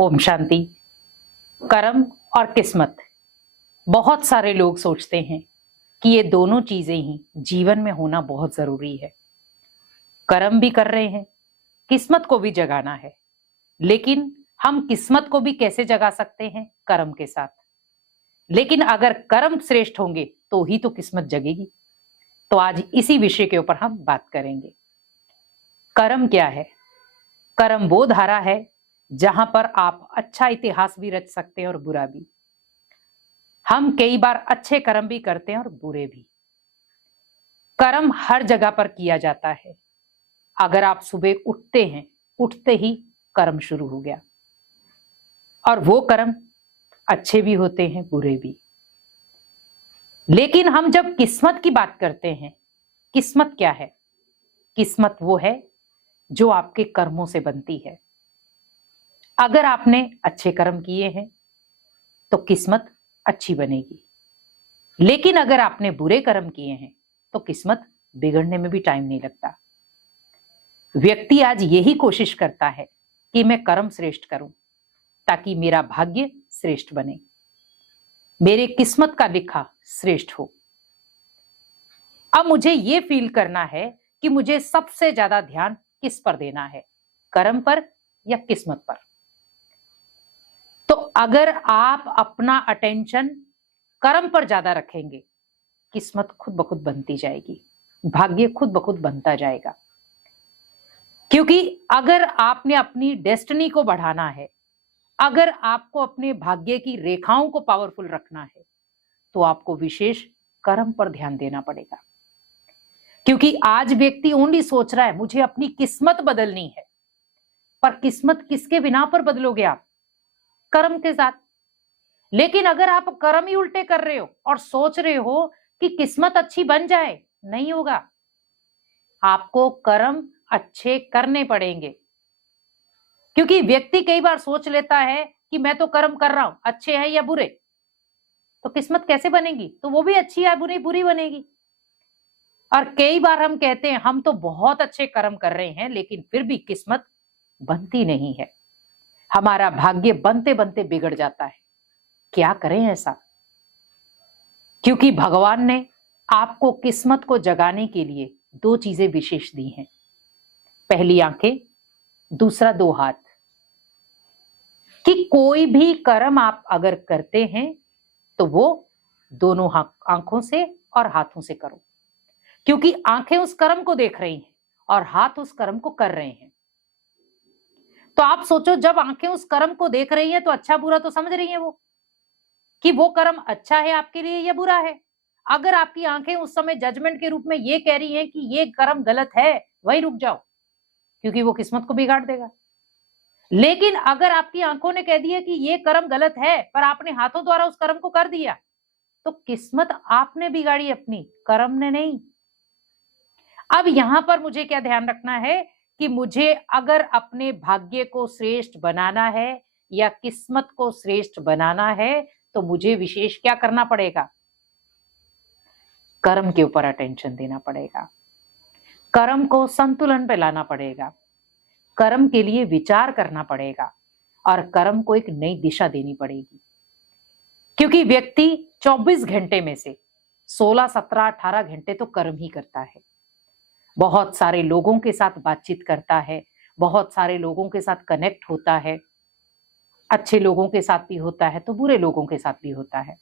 ओम शांति। कर्म और किस्मत। बहुत सारे लोग सोचते हैं कि ये दोनों चीजें ही जीवन में होना बहुत जरूरी है। कर्म भी कर रहे हैं, किस्मत को भी जगाना है, लेकिन हम किस्मत को भी कैसे जगा सकते हैं? कर्म के साथ। लेकिन अगर कर्म श्रेष्ठ होंगे तो ही तो किस्मत जगेगी। तो आज इसी विषय के ऊपर हम बात करेंगे। कर्म क्या है? कर्म वो धारा है जहां पर आप अच्छा इतिहास भी रच सकते हैं और बुरा भी। हम कई बार अच्छे कर्म भी करते हैं और बुरे भी। कर्म हर जगह पर किया जाता है। अगर आप सुबह उठते हैं, उठते ही कर्म शुरू हो गया, और वो कर्म अच्छे भी होते हैं, बुरे भी। लेकिन हम जब किस्मत की बात करते हैं, किस्मत क्या है? किस्मत वो है जो आपके कर्मों से बनती है। अगर आपने अच्छे कर्म किए हैं तो किस्मत अच्छी बनेगी, लेकिन अगर आपने बुरे कर्म किए हैं तो किस्मत बिगड़ने में भी टाइम नहीं लगता। व्यक्ति आज यही कोशिश करता है कि मैं कर्म श्रेष्ठ करूं ताकि मेरा भाग्य श्रेष्ठ बने, मेरे किस्मत का लिखा श्रेष्ठ हो। अब मुझे ये फील करना है कि मुझे सबसे ज्यादा ध्यान किस पर देना है, कर्म पर या किस्मत पर। तो अगर आप अपना अटेंशन कर्म पर ज्यादा रखेंगे, किस्मत खुद ब खुद बनती जाएगी, भाग्य खुद ब खुद बनता जाएगा। क्योंकि अगर आपने अपनी डेस्टिनी को बढ़ाना है, अगर आपको अपने भाग्य की रेखाओं को पावरफुल रखना है, तो आपको विशेष कर्म पर ध्यान देना पड़ेगा। क्योंकि आज व्यक्ति ओनली सोच रहा है मुझे अपनी किस्मत बदलनी है, पर किस्मत किसके बिना पर बदलोगे आप? कर्म के साथ। लेकिन अगर आप कर्म ही उल्टे कर रहे हो और सोच रहे हो कि किस्मत अच्छी बन जाए, नहीं होगा। आपको कर्म अच्छे करने पड़ेंगे। क्योंकि व्यक्ति कई बार सोच लेता है कि मैं तो कर्म कर रहा हूं, अच्छे हैं या बुरे, तो किस्मत कैसे बनेगी? तो वो भी अच्छी या बुरी बुरी बनेगी। और कई बार हम कहते हैं हम तो बहुत अच्छे कर्म कर रहे हैं, लेकिन फिर भी किस्मत बनती नहीं है। हमारा भाग्य बनते बनते बिगड़ जाता है। क्या करें ऐसा? क्योंकि भगवान ने आपको किस्मत को जगाने के लिए दो चीजें विशेष दी हैं। पहली आंखें, दूसरा दो हाथ। कि कोई भी कर्म आप अगर करते हैं तो वो दोनों आंखों से और हाथों से करो। क्योंकि आंखें उस कर्म को देख रही हैं और हाथ उस कर्म को कर रहे हैं। तो आप सोचो, जब आंखें उस कर्म को देख रही हैं तो अच्छा बुरा तो समझ रही हैं वो, कि वो कर्म अच्छा है आपके लिए या बुरा है। अगर आपकी आंखें उस समय जजमेंट के रूप में ये कह रही हैं कि ये कर्म गलत है, वही रुक जाओ, क्योंकि वो किस्मत को बिगाड़ देगा। लेकिन अगर आपकी आंखों ने कह दिया कि ये कर्म गलत है, पर आपने हाथों द्वारा उस कर्म को कर दिया, तो किस्मत आपने बिगाड़ी अपनी, कर्म ने नहीं। अब यहां पर मुझे क्या ध्यान रखना है कि मुझे अगर अपने भाग्य को श्रेष्ठ बनाना है या किस्मत को श्रेष्ठ बनाना है, तो मुझे विशेष क्या करना पड़ेगा? कर्म के ऊपर अटेंशन देना पड़ेगा, कर्म को संतुलन पे लाना पड़ेगा, कर्म के लिए विचार करना पड़ेगा और कर्म को एक नई दिशा देनी पड़ेगी। क्योंकि व्यक्ति 24 घंटे में से 16, 17, 18 घंटे तो कर्म ही करता है। बहुत सारे लोगों के साथ बातचीत करता है, बहुत सारे लोगों के साथ कनेक्ट होता है, अच्छे लोगों के साथ भी होता है तो बुरे लोगों के साथ भी होता है।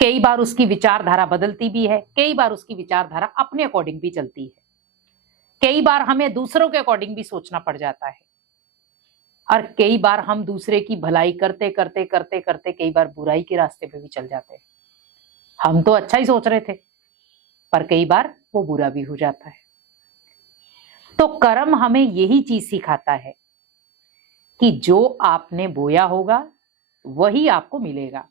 कई बार उसकी विचारधारा बदलती भी है, कई बार उसकी विचारधारा अपने अकॉर्डिंग भी चलती है, कई बार हमें दूसरों के अकॉर्डिंग भी सोचना पड़ जाता है, और कई बार हम दूसरे की भलाई करते करते करते करते कई बार बुराई के रास्ते पे भी चल जाते हैं। हम तो अच्छा ही सोच रहे थे, पर कई बार वो बुरा भी हो जाता है। तो कर्म हमें यही चीज सिखाता है कि जो आपने बोया होगा वही आपको मिलेगा।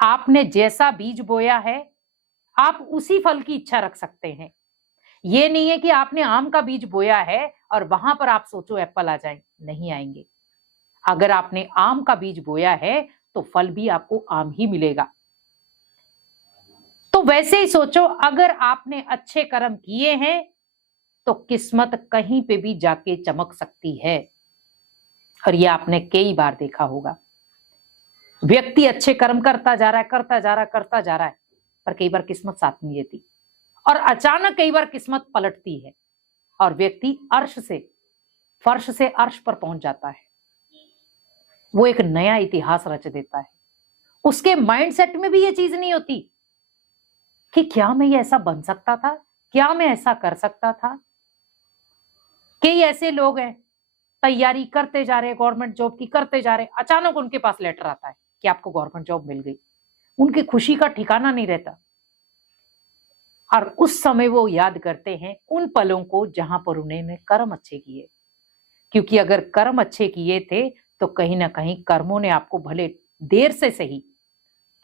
आपने जैसा बीज बोया है, आप उसी फल की इच्छा रख सकते हैं। ये नहीं है कि आपने आम का बीज बोया है और वहां पर आप सोचो एप्पल आ जाए, नहीं आएंगे। अगर आपने आम का बीज बोया है तो फल भी आपको आम ही मिलेगा। तो वैसे ही सोचो, अगर आपने अच्छे कर्म किए हैं तो किस्मत कहीं पे भी जाके चमक सकती है। और ये आपने कई बार देखा होगा। व्यक्ति अच्छे कर्म करता जा रहा है, करता जा रहा है, पर कई बार किस्मत साथ नहीं देती और अचानक कई बार किस्मत पलटती है और व्यक्ति फर्श से अर्श पर पहुंच जाता है। वो एक नया इतिहास रच देता है। उसके माइंडसेट में भी ये चीज नहीं होती कि क्या मैं ये ऐसा बन सकता था, क्या मैं ऐसा कर सकता था। कई ऐसे लोग हैं, तैयारी करते जा रहे हैं, गवर्नमेंट जॉब की करते जा रहे हैं, अचानक उनके पास लेटर आता है कि आपको गवर्नमेंट जॉब मिल गई। उनकी खुशी का ठिकाना नहीं रहता और उस समय वो याद करते हैं उन पलों को जहां पर उन्होंने कर्म अच्छे किए, क्योंकि अगर कर्म अच्छे किए थे तो कहीं ना कहीं कर्मों ने आपको भले देर से सही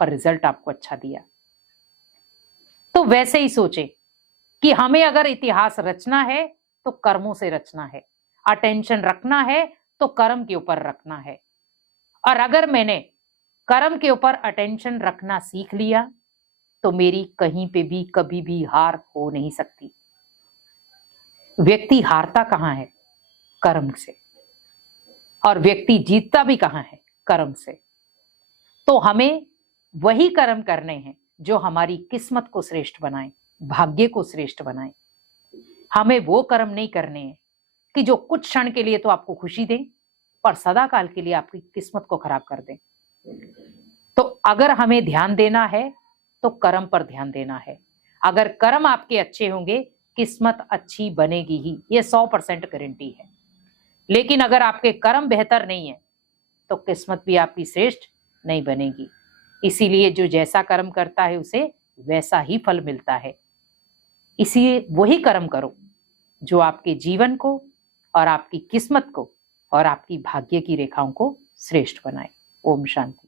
पर रिजल्ट आपको अच्छा दिया। तो वैसे ही सोचे कि हमें अगर इतिहास रचना है तो कर्मों से रचना है, अटेंशन रखना है तो कर्म के ऊपर रखना है। और अगर मैंने कर्म के ऊपर अटेंशन रखना सीख लिया तो मेरी कहीं पे भी कभी भी हार हो नहीं सकती। व्यक्ति हारता कहां है? कर्म से। और व्यक्ति जीतता भी कहां है? कर्म से। तो हमें वही कर्म करने हैं जो हमारी किस्मत को श्रेष्ठ बनाए, भाग्य को श्रेष्ठ बनाए। हमें वो कर्म नहीं करने हैं कि जो कुछ क्षण के लिए तो आपको खुशी दें पर सदा काल के लिए आपकी किस्मत को खराब कर दें। तो अगर हमें ध्यान देना है तो कर्म पर ध्यान देना है। अगर कर्म आपके अच्छे होंगे किस्मत अच्छी बनेगी ही, ये 100% गारंटी है। लेकिन अगर आपके कर्म बेहतर नहीं है तो किस्मत भी आपकी श्रेष्ठ नहीं बनेगी। इसीलिए जो जैसा कर्म करता है उसे वैसा ही फल मिलता है। इसलिए वही कर्म करो जो आपके जीवन को और आपकी किस्मत को और आपकी भाग्य की रेखाओं को श्रेष्ठ बनाए। ओम शांति।